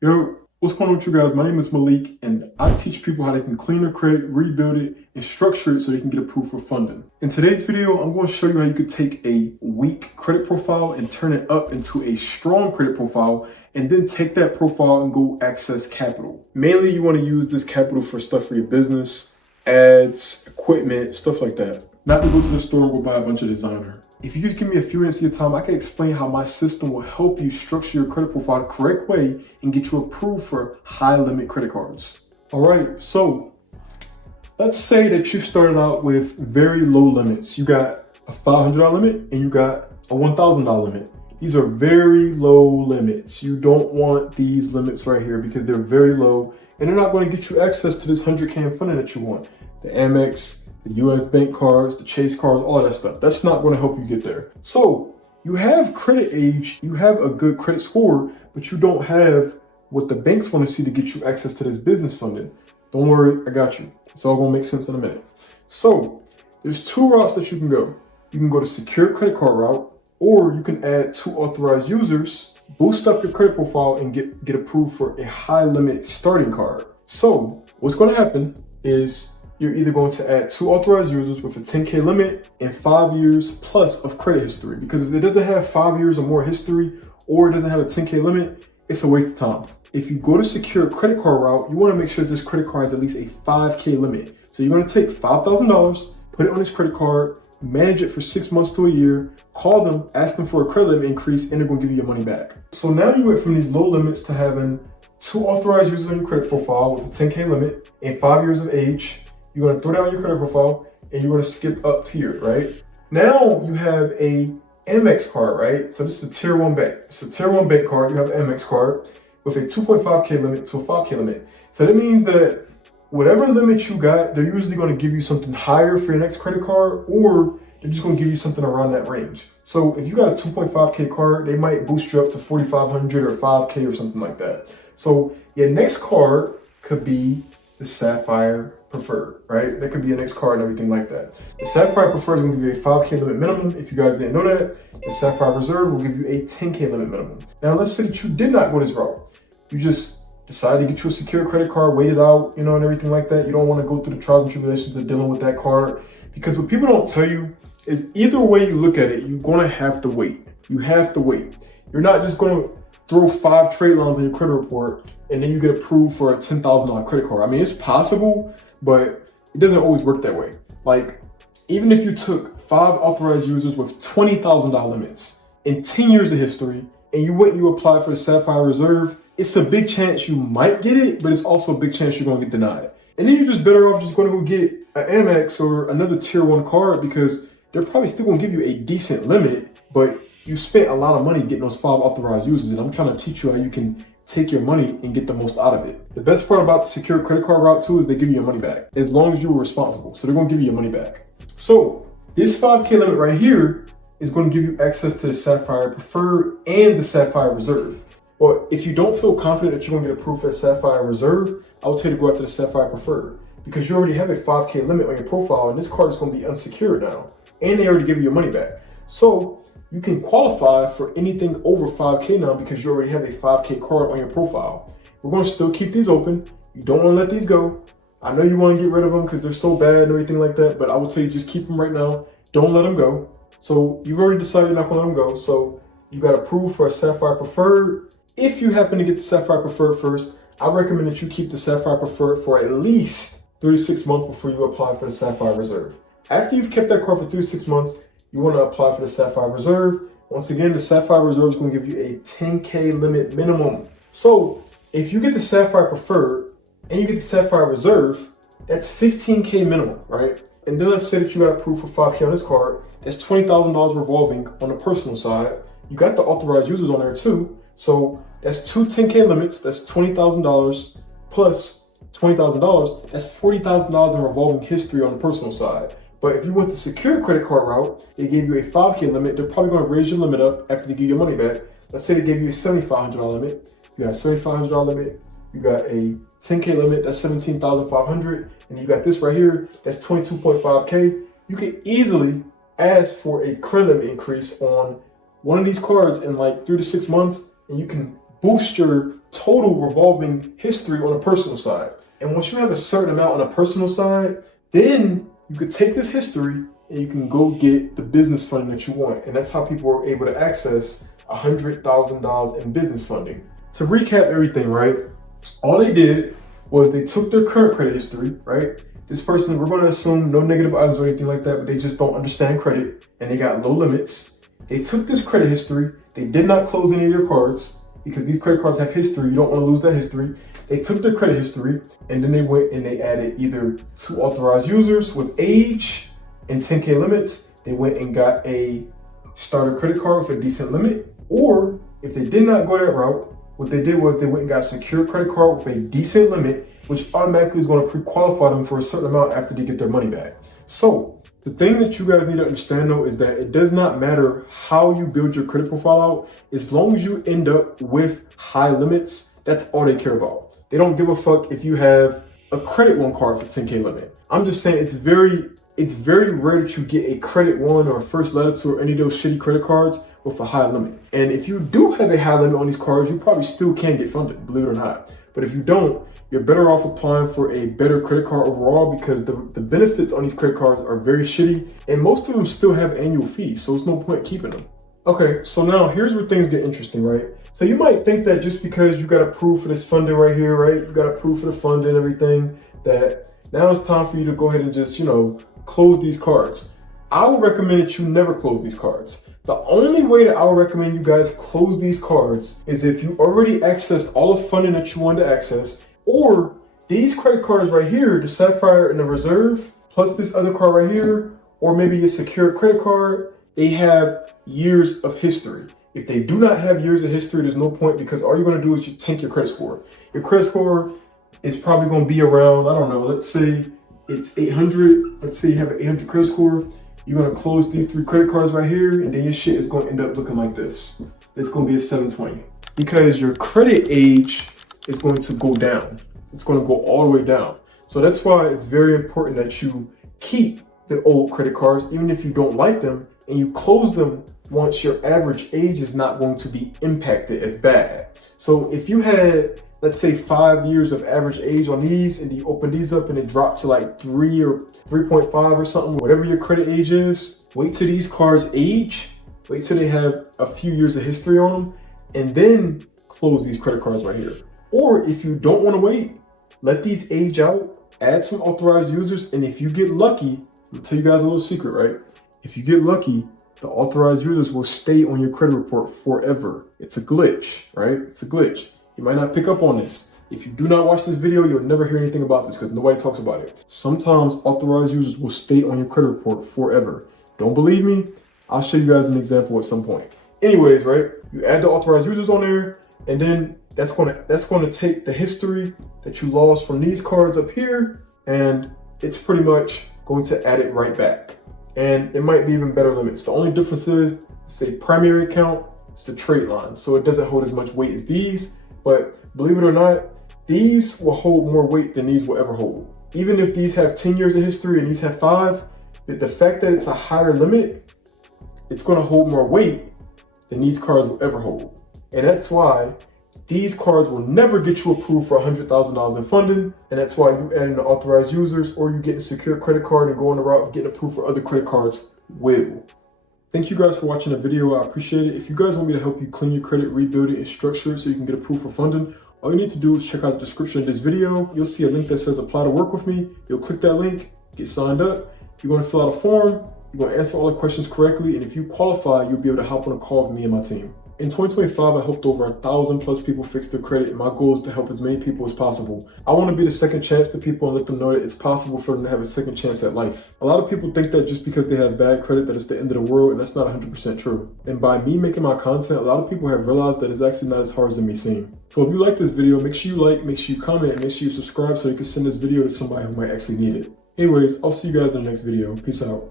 Yo, what's going on with you guys? My name is Malik, and I teach people how they can clean their credit, rebuild it, and structure it so they can get approved for funding. In today's video, I'm going to show you how you could take a weak credit profile and turn it up into a strong credit profile, and then take that profile and go access capital. Mainly, you want to use this capital for stuff for your business, ads, equipment, stuff like that. Not to go to the store and go buy a bunch of designer. If you just give me a few minutes of your time, I can explain how my system will help you structure your credit profile the correct way and get you approved for high limit credit cards. All right, so let's say that you started out with very low limits. You got a $500 limit and you got a $1,000 limit. These are very low limits. You don't want these limits right here because they're very low and they're not going to get you access to this 100K in funding that you want. The Amex, the US bank cards, the Chase cards, all that stuff. That's not going to help you get there. So you have credit age, you have a good credit score, but you don't have what the banks want to see to get you access to this business funding. Don't worry, I got you. It's all going to make sense in a minute. So there's two routes that you can go. You can go the secure credit card route, or you can add 2 authorized users, boost up your credit profile, and get approved for a high limit starting card. So what's going to happen is you're either going to add 2 authorized users with a 10K limit and 5 years plus of credit history. Because if it doesn't have 5 years or more history, or it doesn't have a 10K limit, it's a waste of time. If you go to secure credit card route, you want to make sure this credit card has at least a 5K limit. So you're going to take $5,000, put it on this credit card, manage it for 6 months to a year, call them, ask them for a credit limit increase, and they're going to give you your money back. So now you went from these low limits to having 2 authorized users on your credit profile with a 10K limit and 5 years of age. You're going to throw down your credit profile and you're going to skip up here, right? Now you have a Amex card, right? So this is a tier 1 bank. It's a tier 1 bank card. You have an Amex card with a 2.5K limit to a 5K limit. So that means that whatever limit you got, they're usually going to give you something higher for your next credit card, or they're just going to give you something around that range. So if you got a 2.5K card, they might boost you up to 4,500 or 5K or something like that. So your next card could be the Sapphire Preferred, right? That could be your next card and everything like that. The Sapphire Preferred is going to give you a 5K limit minimum. If you guys didn't know that, the Sapphire Reserve will give you a 10K limit minimum. Now, let's say that you did not go this route. You just decided to get you a secure credit card, wait it out, and everything like that. You don't want to go through the trials and tribulations of dealing with that card, because what people don't tell you is either way you look at it, you're going to have to wait. You have to wait. You're not just going to throw 5 trade lines on your credit report and then you get approved for a $10,000 credit card. I mean, it's possible, but it doesn't always work that way. Like, even if you took 5 authorized users with $20,000 limits and 10 years of history, and you went and you applied for the Sapphire Reserve, it's a big chance you might get it, but it's also a big chance you're going to get denied. And then you're just better off just going to go get an Amex or another tier 1 card, because they're probably still going to give you a decent limit, but you spent a lot of money getting those 5 authorized users. And I'm trying to teach you how you can take your money and get the most out of it. The best part about the secure credit card route too is they give you your money back as long as you were responsible. So they're going to give you your money back. So this 5K limit right here is going to give you access to the Sapphire Preferred and the Sapphire Reserve. But if you don't feel confident that you're going to get approved for the Sapphire Reserve, I would tell you to go after the Sapphire Preferred, because you already have a 5K limit on your profile and this card is going to be unsecured now. And they already give you your money back. So you can qualify for anything over 5K now because you already have a 5K card on your profile. We're going to still keep these open. You don't want to let these go. I know you want to get rid of them because they're so bad and everything like that, but I will tell you, just keep them right now. Don't let them go. So you've already decided you're not going to let them go. So you got approved for a Sapphire Preferred. If you happen to get the Sapphire Preferred first, I recommend that you keep the Sapphire Preferred for at least 3 to 6 months before you apply for the Sapphire Reserve. After you've kept that card for 3 to 6 months, you want to apply for the Sapphire Reserve. Once again, the Sapphire Reserve is going to give you a 10K limit minimum. So if you get the Sapphire Preferred and you get the Sapphire Reserve, that's 15K minimum, right? And then let's say that you got approved for 5K on this card. That's $20,000 revolving on the personal side. You got the authorized users on there too. So that's 2 10K limits. That's $20,000 plus $20,000. That's $40,000 in revolving history on the personal side. But if you went the secure credit card route, they gave you a 5K limit. They're probably going to raise your limit up after they give you your money back. Let's say they gave you a $7,500 limit. You got a $7,500 limit. You got a 10K limit. That's $17,500. And you got this right here. That's 22.5K. You can easily ask for a credit limit increase on one of these cards in like 3 to 6 months, and you can boost your total revolving history on a personal side. And once you have a certain amount on a personal side, then you could take this history and you can go get the business funding that you want. And that's how people are able to access $100,000 in business funding. To recap everything, right? All they did was they took their current credit history, right? This person, we're going to assume no negative items or anything like that, but they just don't understand credit and they got low limits. They took this credit history. They did not close any of their cards because these credit cards have history. You don't want to lose that history. They took their credit history and then they went and they added either 2 authorized users with age and 10K limits. They went and got a starter credit card with a decent limit. Or if they did not go that route, what they did was they went and got a secure credit card with a decent limit, which automatically is going to pre-qualify them for a certain amount after they get their money back. So the thing that you guys need to understand though is that it does not matter how you build your credit profile out. As long as you end up with high limits, that's all they care about. They don't give a fuck if you have a credit one card for 10K limit. I'm just saying it's very rare that you get a credit one or a first letter to or any of those shitty credit cards with a high limit. And if you do have a high limit on these cards, you probably still can get funded, believe it or not. But if you don't, you're better off applying for a better credit card overall because the benefits on these credit cards are very shitty and most of them still have annual fees, so it's no point keeping them. Okay, so now here's where things get interesting, right? So you might think that just because you got approved for this funding right here, right? You got approved for the funding and everything, that now it's time for you to go ahead and just, close these cards. I would recommend that you never close these cards. The only way that I would recommend you guys close these cards is if you already accessed all the funding that you wanted to access, or these credit cards right here, the Sapphire and the Reserve, plus this other card right here, or maybe a secure credit card, they have years of history. If they do not have years of history, there's no point because all you're going to do is you tank your credit score. Your credit score is probably going to be around, I don't know, let's say it's 800. Let's say you have an 800 credit score. You're going to close these 3 credit cards right here, and then your shit is going to end up looking like this. It's going to be a 720 because your credit age is going to go down. It's going to go all the way down. So that's why it's very important that you keep the old credit cards, even if you don't like them, and you close them once your average age is not going to be impacted as bad. So if you had, let's say 5 years of average age on these and you open these up and it dropped to like 3 or 3.5 or something, whatever your credit age is, wait till these cards age, wait till they have a few years of history on them, and then close these credit cards right here. Or if you don't want to wait, let these age out, add some authorized users, and if you get lucky, I'll tell you guys a little secret, right? If you get lucky, the authorized users will stay on your credit report forever. It's a glitch, right? It's a glitch. You might not pick up on this. If you do not watch this video, you'll never hear anything about this because nobody talks about it. Sometimes authorized users will stay on your credit report forever. Don't believe me? I'll show you guys an example at some point. Anyways, right? You add the authorized users on there, and then that's gonna take the history that you lost from these cards up here, and it's pretty much going to add it right back. And it might be even better limits. The only difference is, it's a primary account, it's a trade line, so it doesn't hold as much weight as these. But believe it or not, these will hold more weight than these will ever hold. Even if these have 10 years of history and these have 5, the fact that it's a higher limit, it's going to hold more weight than these cards will ever hold. And that's why these cards will never get you approved for $100,000 in funding. And that's why you add in the authorized users or you get a secure credit card and go on the route of getting approved for other credit cards will. Thank you guys for watching the video. I appreciate it. If you guys want me to help you clean your credit, rebuild it, and structure it so you can get approved for funding, all you need to do is check out the description of this video. You'll see a link that says apply to work with me. You'll click that link, get signed up. You're going to fill out a form. You're going to answer all the questions correctly. And if you qualify, you'll be able to hop on a call with me and my team. In 2025, I helped over 1,000+ people fix their credit, and my goal is to help as many people as possible. I want to be the second chance to people and let them know that it's possible for them to have a second chance at life. A lot of people think that just because they have bad credit that it's the end of the world, and that's not 100% true. And by me making my content, a lot of people have realized that it's actually not as hard as it may seem. So if you like this video, make sure you like, make sure you comment, and make sure you subscribe so you can send this video to somebody who might actually need it. Anyways, I'll see you guys in the next video. Peace out.